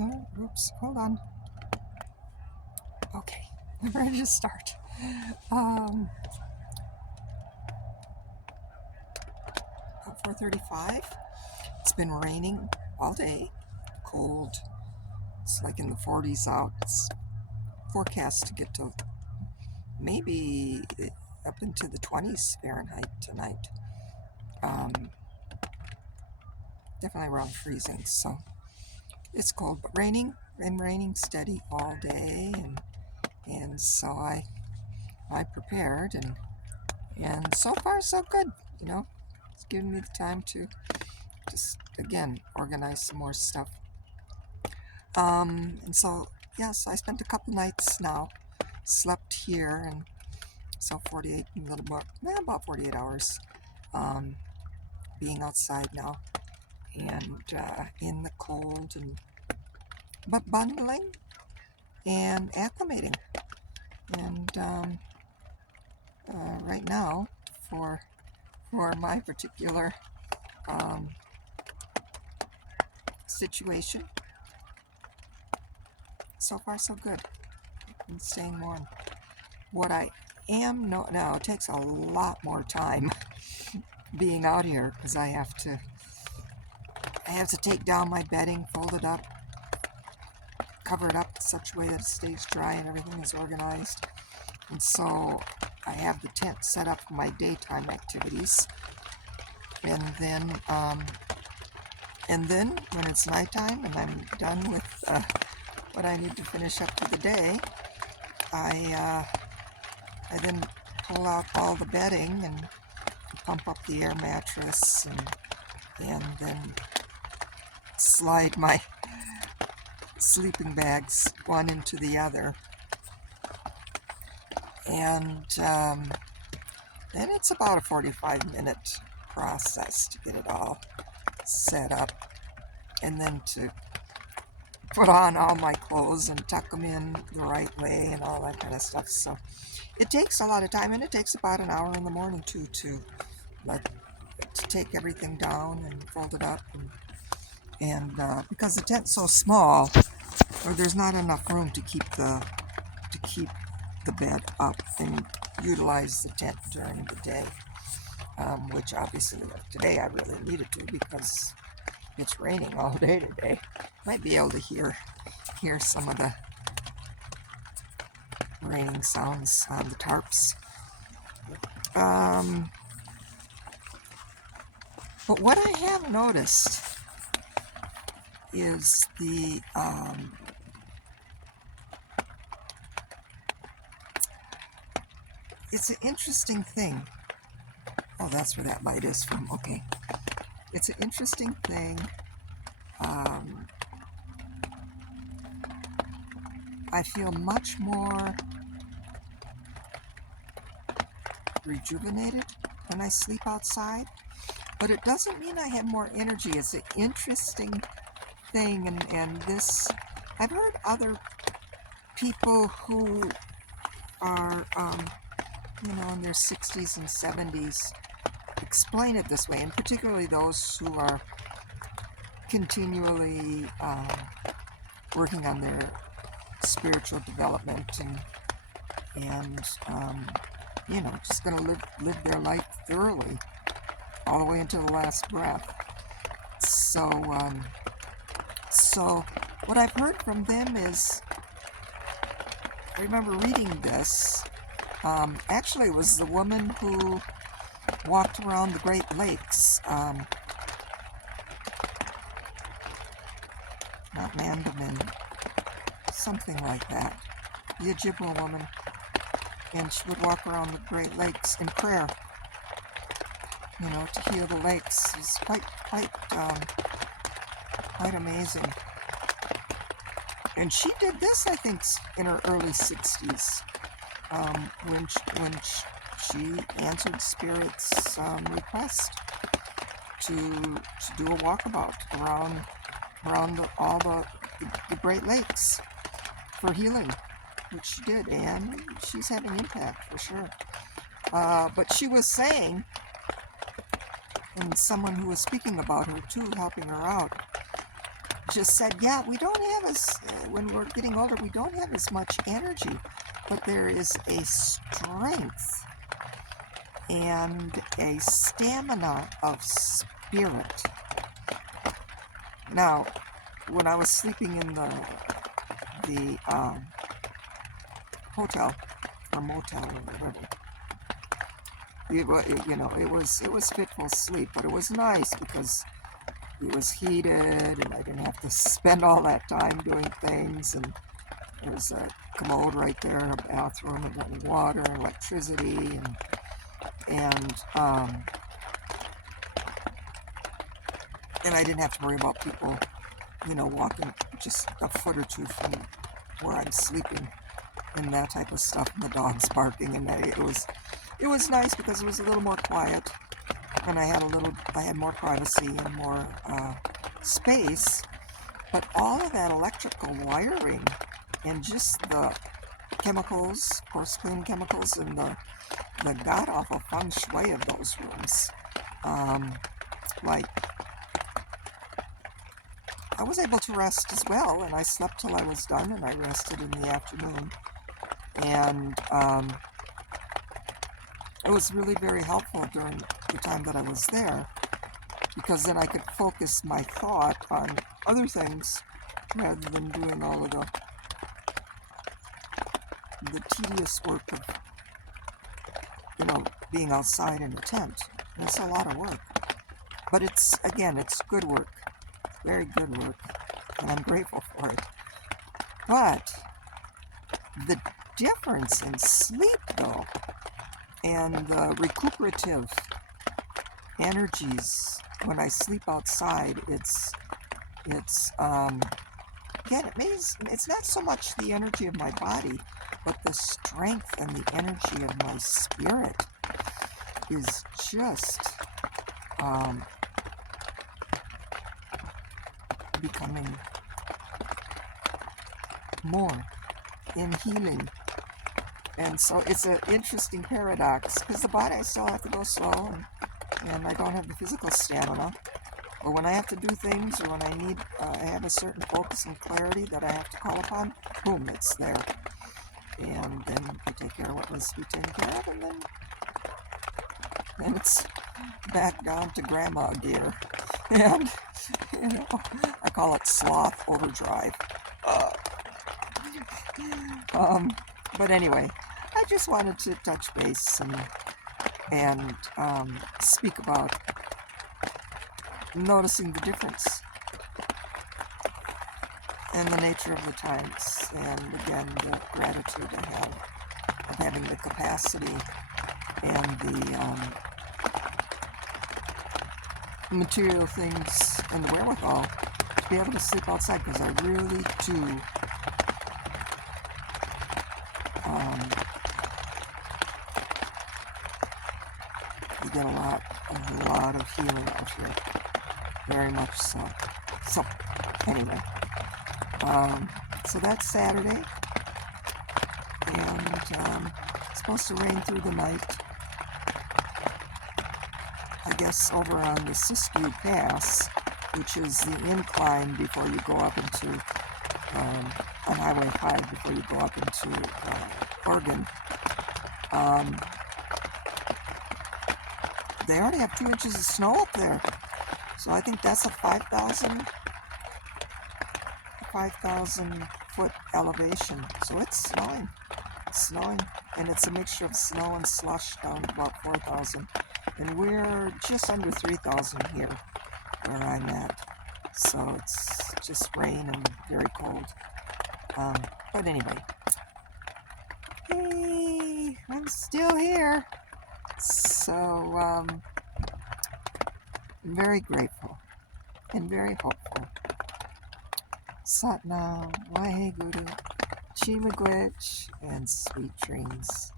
Oh, oops, hold on. Okay, I'm ready to start. Um, about 4:35. It's been raining all day, cold. It's like in the 40s out. It's forecast to get to maybe up into the 20s Fahrenheit tonight. Um, Definitely around freezing, so it's cold, but raining steady all day, and so I prepared, and so far so good. It's giving me the time to just again organize some more stuff. And so yes, I spent a couple nights now, slept here, and so 48, a little more, about 48 hours, um, being outside now, and in the cold, and but bundling and acclimating, and right now for my particular um, situation, so far so good. I'm staying warm. What I am now, it takes a lot more time being out here because I have to take down my bedding, fold it up, cover it up in such a way that it stays dry and everything is organized. And so I have the tent set up for my daytime activities, and then when it's nighttime and I'm done with what I need to finish up for the day, I then pull out all the bedding and pump up the air mattress, and then slide my sleeping bags one into the other, and then it's about a 45-minute process to get it all set up, and then to put on all my clothes and tuck them in the right way and all that kind of stuff. So it takes a lot of time, and it takes about an hour in the morning too to take everything down and fold it up, and because the tent's so small, or there's not enough room to keep the bed up and utilize the tent during the day, which obviously today I really needed to because it's raining all day today. Might be able to hear some of the raining sounds on the tarps. But what I have noticed is it's an interesting thing. Oh, that's where that light is from. Okay. It's an interesting thing. I feel much more rejuvenated when I sleep outside, but it doesn't mean I have more energy. It's an interesting thing, and this, I've heard other people who are, in their 60s and 70s explain it this way, and particularly those who are continually working on their spiritual development, and just going to live their life thoroughly all the way until the last breath. So what I've heard from them is, I remember reading this. Actually, it was the woman who walked around the Great Lakes, not Mandamin, something like that, the Ojibwa woman, and she would walk around the Great Lakes in prayer, to heal the lakes. It's quite amazing. And she did this, I think, in her early 60s, when she answered Spirit's request to do a walkabout around all the Great Lakes for healing, which she did, and she's having impact for sure. But she was saying, and someone who was speaking about her too, helping her out, just said, yeah, we don't have when we're getting older, we don't have as much energy, but there is a strength and a stamina of spirit. Now, when I was sleeping in the hotel or motel or whatever, it was fitful sleep, but it was nice because it was heated and I didn't have to spend all that time doing things, and there was a commode right there, a bathroom, and running water and electricity, and I didn't have to worry about people, walking just a foot or two from where I'm sleeping and that type of stuff, and the dogs barking, and it was nice because it was a little more quiet, and I had more privacy and more space. But all of that electrical wiring and just the chemicals, of course, clean chemicals, and the god-awful feng shui of those rooms, like, I was able to rest as well, and I slept till I was done, and I rested in the afternoon, and it was really very helpful during the time that I was there, because then I could focus my thought on other things rather than doing all of the tedious work of, being outside in a tent. And it's a lot of work. But it's good work. Very good work. And I'm grateful for it. But the difference in sleep, though, and the recuperative energies when I sleep outside, it's not so much the energy of my body, but the strength and the energy of my spirit is just becoming more in healing. And so it's an interesting paradox, because the body, I still have to go slow, and I don't have the physical stamina. Or when I have to do things, or when I have a certain focus and clarity that I have to call upon, boom, it's there. And then I take care of what needs to be taken care of, and then it's back down to grandma gear. And, I call it sloth overdrive. But anyway, I just wanted to touch base and speak about noticing the difference and the nature of the times, and again, the gratitude I have of having the capacity and the material things and the wherewithal to be able to sleep outside, because I really do you get a lot of healing out here, very much so. So anyway, so that's Saturday, and it's supposed to rain through the night, I guess, over on the Siskiyou Pass, which is the incline before you go up into on Highway 5, before you go up into Oregon. They already have 2 inches of snow up there, so I think that's a 5,000 foot elevation. So it's snowing, and it's a mixture of snow and slush down to about 4,000, and we're just under 3,000 here where I'm at. So it's just rain and very cold. But anyway, hey, I'm still here. So I'm very grateful and very hopeful. Satnam, Waheguru, Chi Miigwech, and sweet dreams.